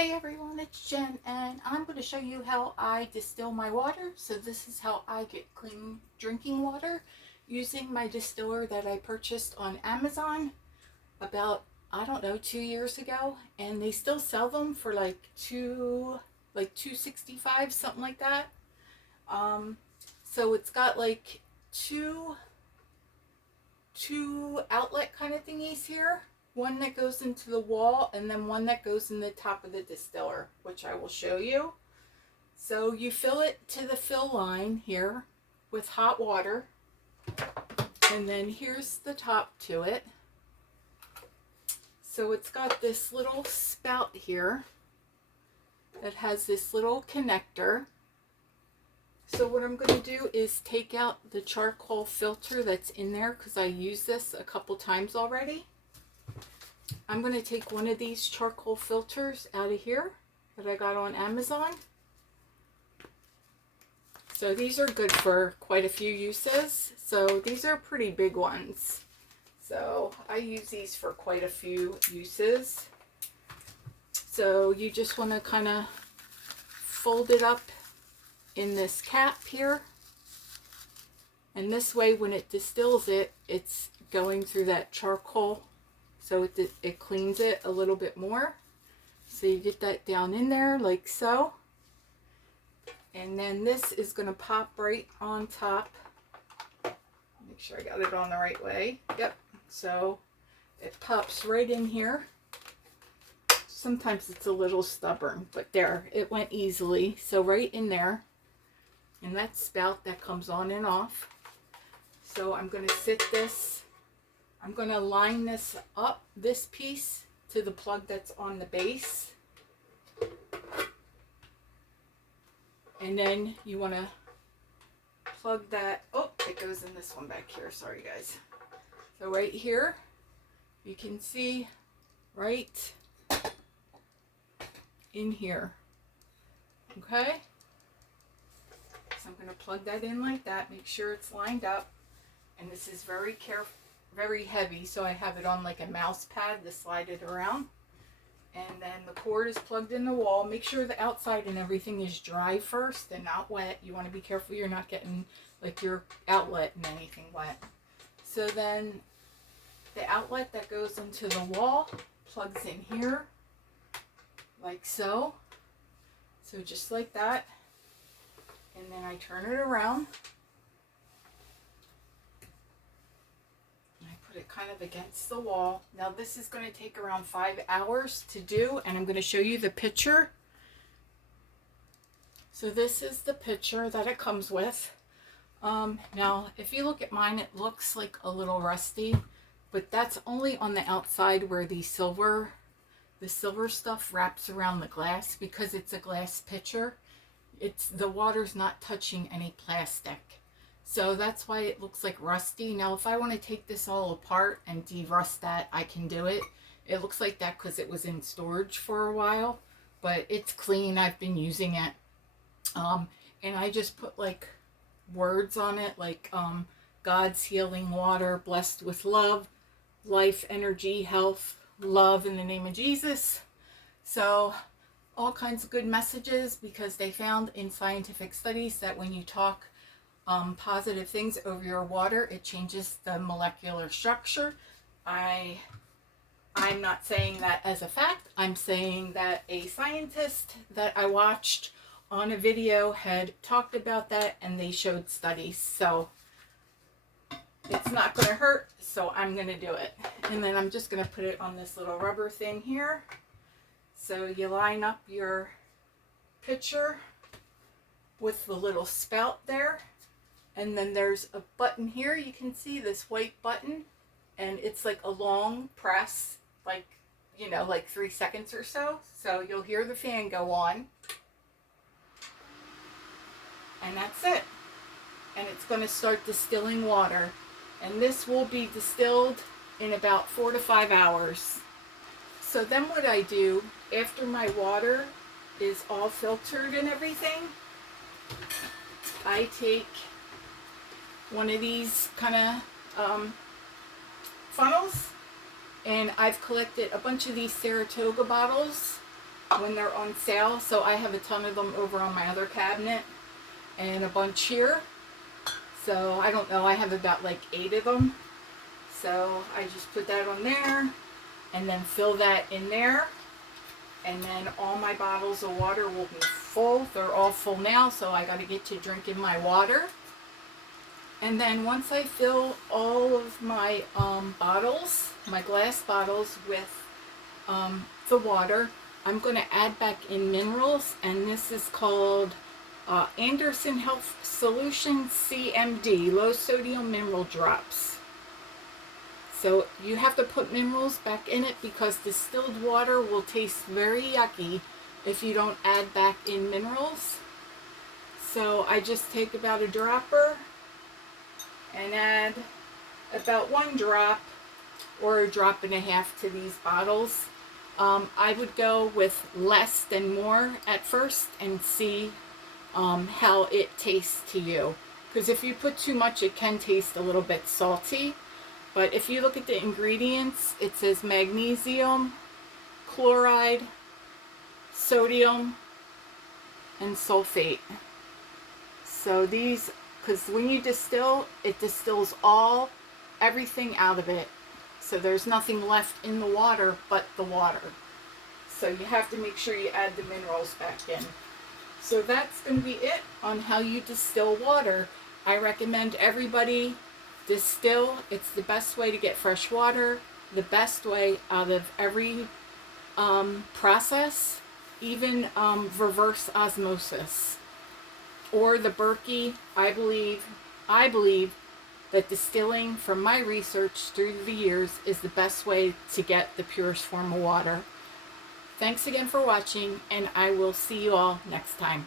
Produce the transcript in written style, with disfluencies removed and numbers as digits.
Hey everyone, it's Jen, and I'm going to show you how I distill my water. So this is how I get clean drinking water using my distiller that I purchased on Amazon about, I don't know, 2 years ago, and they still sell them for like $2.65, something like that. Um, so it's got like two outlet kind of thingies here. One that goes into the wall and then one that goes in the top of the distiller, which I will show you. So you fill it to the fill line here with hot water, and then here's the top to it. So it's got this little spout here that has this little connector. So what I'm going to do is take out the charcoal filter that's in there because I used this a couple times already. I'm going to take one of these charcoal filters out of here that I got on Amazon. So these are good for quite a few uses. So these are pretty big ones. So I use these for quite a few uses. So you just want to kind of fold it up in this cap here. And this way when it distills it, it's going through that charcoal. So it cleans it a little bit more. So you get that down in there like so. And then this is going to pop right on top. Make sure I got it on the right way. Yep. So it pops right in here. Sometimes it's a little stubborn, but there, it went easily. So right in there. And that spout that comes on and off. So I'm going to sit this. I'm going to line this up, this piece, to the plug that's on the base. And then you want to plug that, oh, it goes in this one back here, sorry guys. So right here, you can see right in here, okay? So I'm going to plug that in like that, make sure it's lined up. And this is very careful. Very heavy, so I have it on like a mouse pad to slide it around. And then the cord is plugged in the wall. Make sure the outside and everything is dry first and not wet. You want to be careful you're not getting like your outlet and anything wet. So then the outlet that goes into the wall plugs in here like so. So just like that. And then I turn it around. Put it kind of against the wall. Now this is going to take around 5 hours to do, and I'm going to show you the pitcher. So this is the pitcher that it comes with. Now if you look at mine, it looks like a little rusty, but that's only on the outside where the silver stuff wraps around the glass because it's a glass pitcher. The water's not touching any plastic. So that's why it looks like rusty. Now, if I want to take this all apart and de-rust that, I can do it. It looks like that because it was in storage for a while, but it's clean. I've been using it. And I just put like words on it, like God's healing water, blessed with love, life, energy, health, love in the name of Jesus. So all kinds of good messages, because they found in scientific studies that when you talk positive things over your water, it changes the molecular structure. I'm not saying that as a fact. I'm saying that a scientist that I watched on a video had talked about that, and they showed studies. So it's not going to hurt, so I'm going to do it. And then I'm just going to put it on this little rubber thing here. So you line up your pitcher with the little spout there. And then there's a button here. You can see this white button, and it's like a long press, like, you know, like 3 seconds or so. So you'll hear the fan go on. And that's it. And it's going to start distilling water. And this will be distilled in about 4 to 5 hours. So then what I do, after my water is all filtered and everything, I take one of these kind of funnels, and I've collected a bunch of these Saratoga bottles when they're on sale. So I have a ton of them over on my other cabinet and a bunch here. So I don't know, I have about like 8 of them. So I just put that on there and then fill that in there. And then all my bottles of water will be full. They're all full now, so I got to get to drinking my water. And then once I fill all of my bottles, my glass bottles with the water, I'm going to add back in minerals, and this is called Anderson Health Solution CMD, low sodium mineral drops. So you have to put minerals back in it because distilled water will taste very yucky if you don't add back in minerals. So I just take about a dropper and add about 1 drop or a drop and a half to these bottles. I would go with less than more at first and see how it tastes to you. Because if you put too much, it can taste a little bit salty. But if you look at the ingredients, it says magnesium, chloride, sodium, and sulfate. So these, because when you distill, it distills everything out of it. So there's nothing left in the water but the water. So you have to make sure you add the minerals back in. So that's going to be it on how you distill water. I recommend everybody distill. It's the best way to get fresh water, the best way out of every process, even reverse osmosis or the Berkey. I believe that distilling, from my research through the years, is the best way to get the purest form of water. Thanks again for watching, and I will see you all next time.